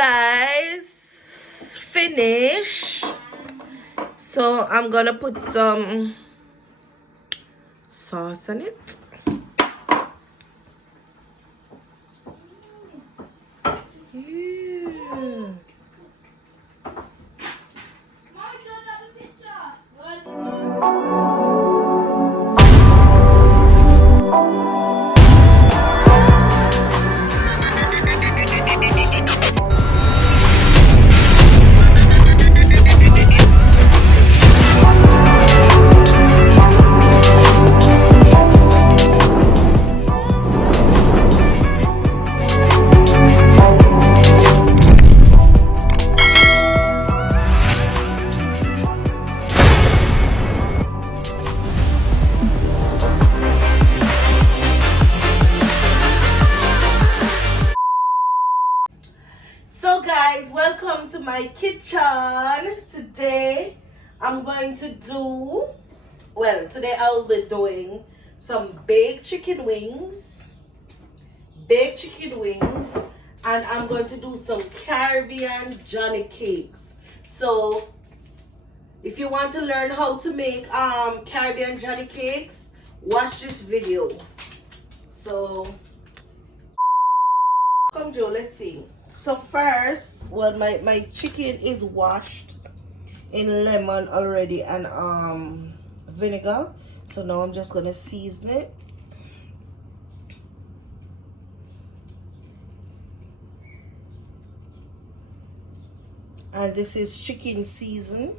guys, finish. So I'm gonna put some sauce on it. Yeah. So guys, welcome to my kitchen. Today I'm going to do, well, today I'll be doing some baked chicken wings, and I'm going to do some Caribbean Johnny cakes. So if you want to learn how to make Caribbean Johnny cakes, watch this video. So come Joe, let's see. So first, well, my chicken is washed in lemon already and vinegar. So now I'm just gonna season it. And this is chicken seasoning.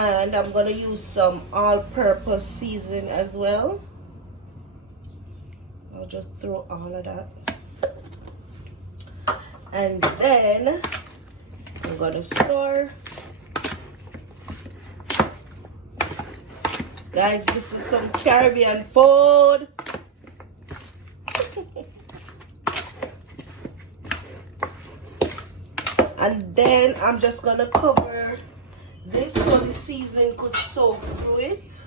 And I'm gonna use some all-purpose seasoning as well. I'll just throw all of that. And then I'm gonna stir. Guys, this is some Caribbean food. And then I'm just gonna cover this so the seasoning could soak through it.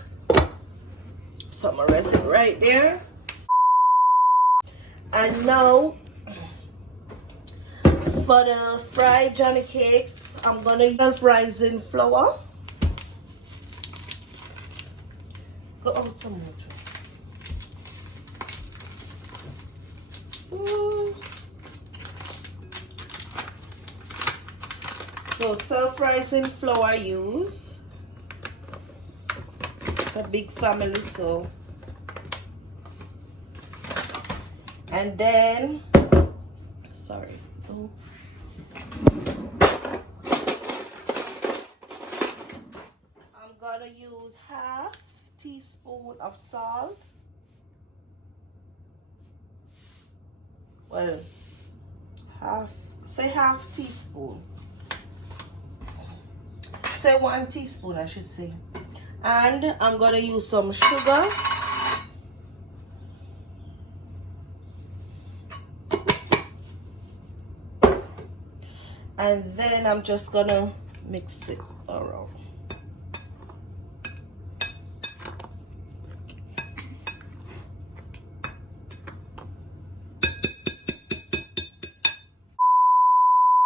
So I'm gonna rest it right there. And now for the fried Johnny cakes, I'm gonna use self-rising flour. Go out some more. So self-rising flour use. It's a big family, so. And then, sorry. Oh. I'm gonna use half teaspoon of salt. Well, half teaspoon. Say 1 teaspoon, I should say. And I'm gonna use some sugar. And then I'm just gonna mix it around.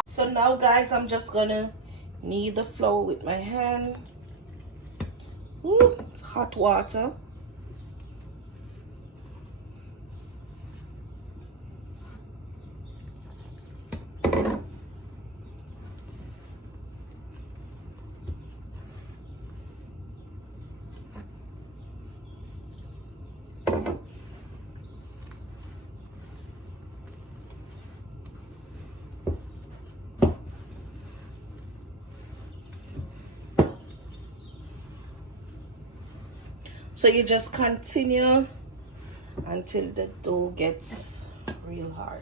So now guys, I'm just gonna knead the flour with my hand. Ooh, it's hot water. So you just continue until the dough gets real hard.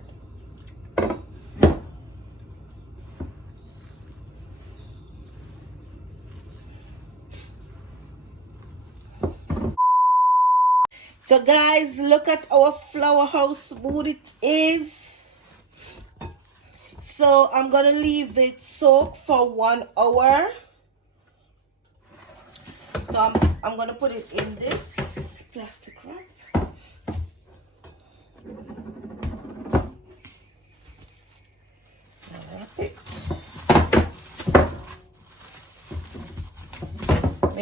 So guys, look at our flour, how smooth it is. So I'm gonna leave it soak for 1 hour. So I'm gonna put it in this plastic wrap.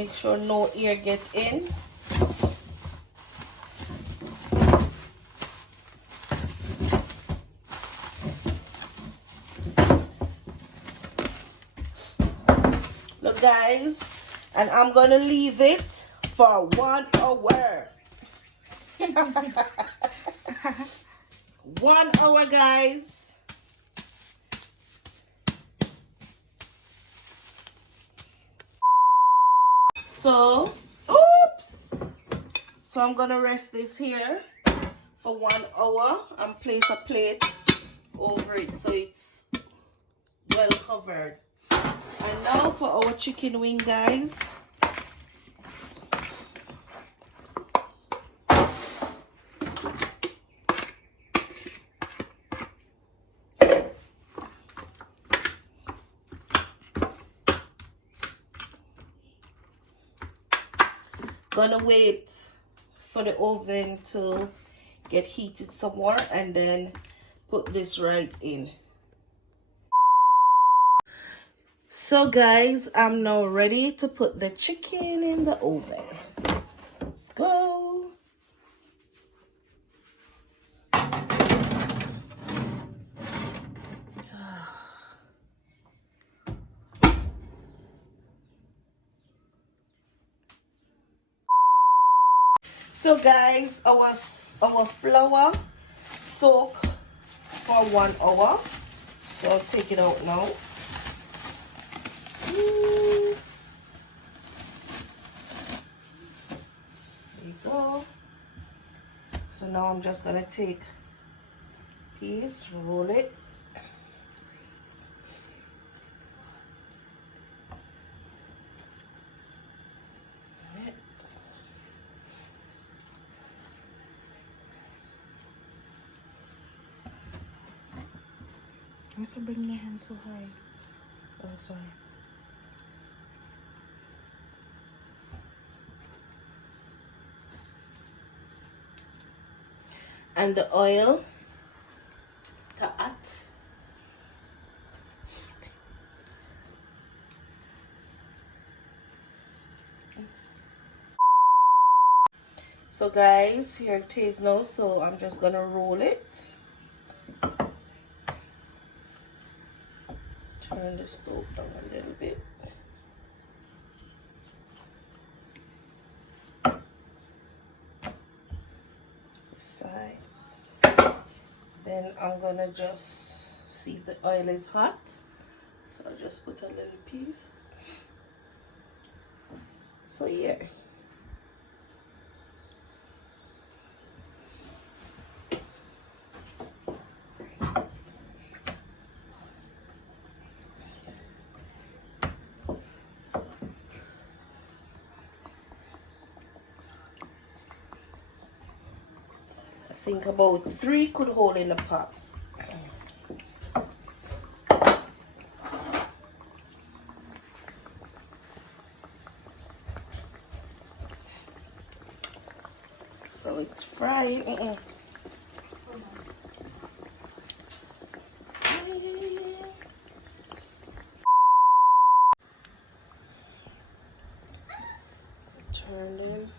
Make sure no air get in. Look guys, and I'm gonna leave it for 1 hour. 1 hour guys. So, oops. So I'm gonna rest this here for 1 hour and place a plate over it so it's well covered. And now for our chicken wing guys. Gonna wait for the oven to get heated some more and then put this right in. So guys, I'm now ready to put the chicken in the oven. Let's go. So guys, our flour soak for 1 hour. So I'll take it out now. There you go. So now I'm just gonna take a piece, roll it. Why is bring my hand so high? Oh, sorry. And the oil to add. So guys, here it is now. So I'm just gonna roll it. Turn the stove down a little bit. Size. Then I'm gonna just see if the oil is hot. So I'll just put a little piece. So yeah. I think about 3 could hold in the pot. So it's fried. Turn them.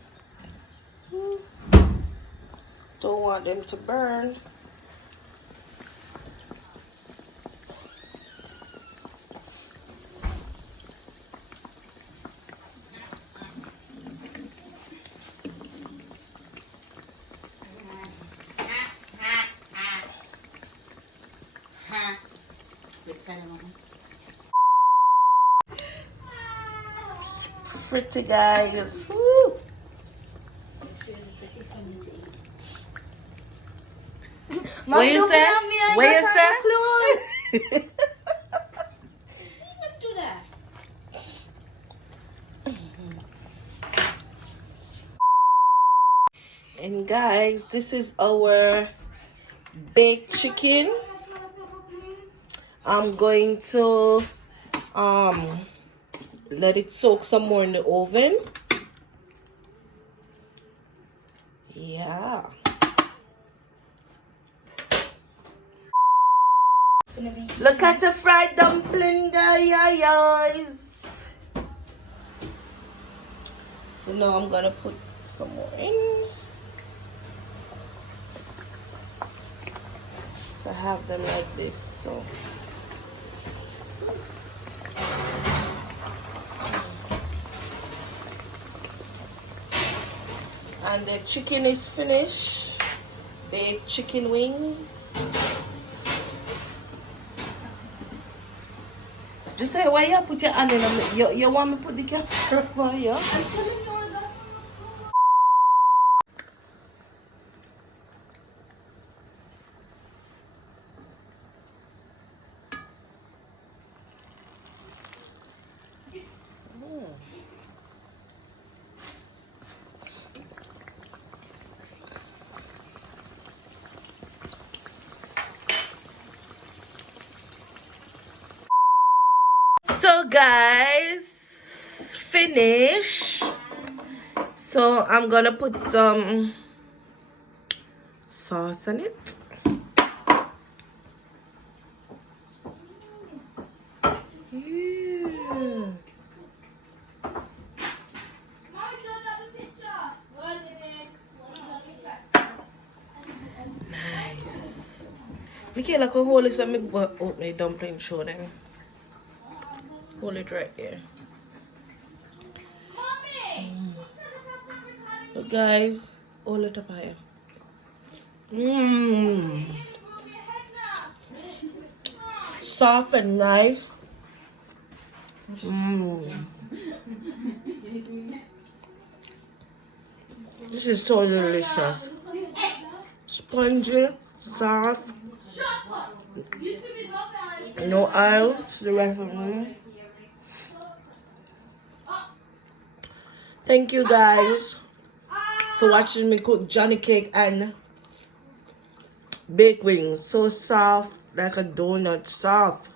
Don't want them to burn. Pretty guys. Woo. What you say? What you say? And guys, this is our baked chicken. I'm going to let it soak some more in the oven. Yeah. Look at the fried dumpling, guys. So now I'm gonna put some more in. So I have them like this. So and the chicken is finished. Baked chicken wings. Just say why you put your hand in them. You want me to put the camera for you? So guys, finish. So I'm gonna put some sauce on it. Yeah. Nice. Michaela, can hold this and me open the dumpling show them. Hold it right there. Look guys, hold it up higher. Soft and nice. This is so delicious. Spongy, soft. No oil. The rest of them. Thank you guys for watching me cook Johnny cake and baked wings. So soft, like a donut, soft.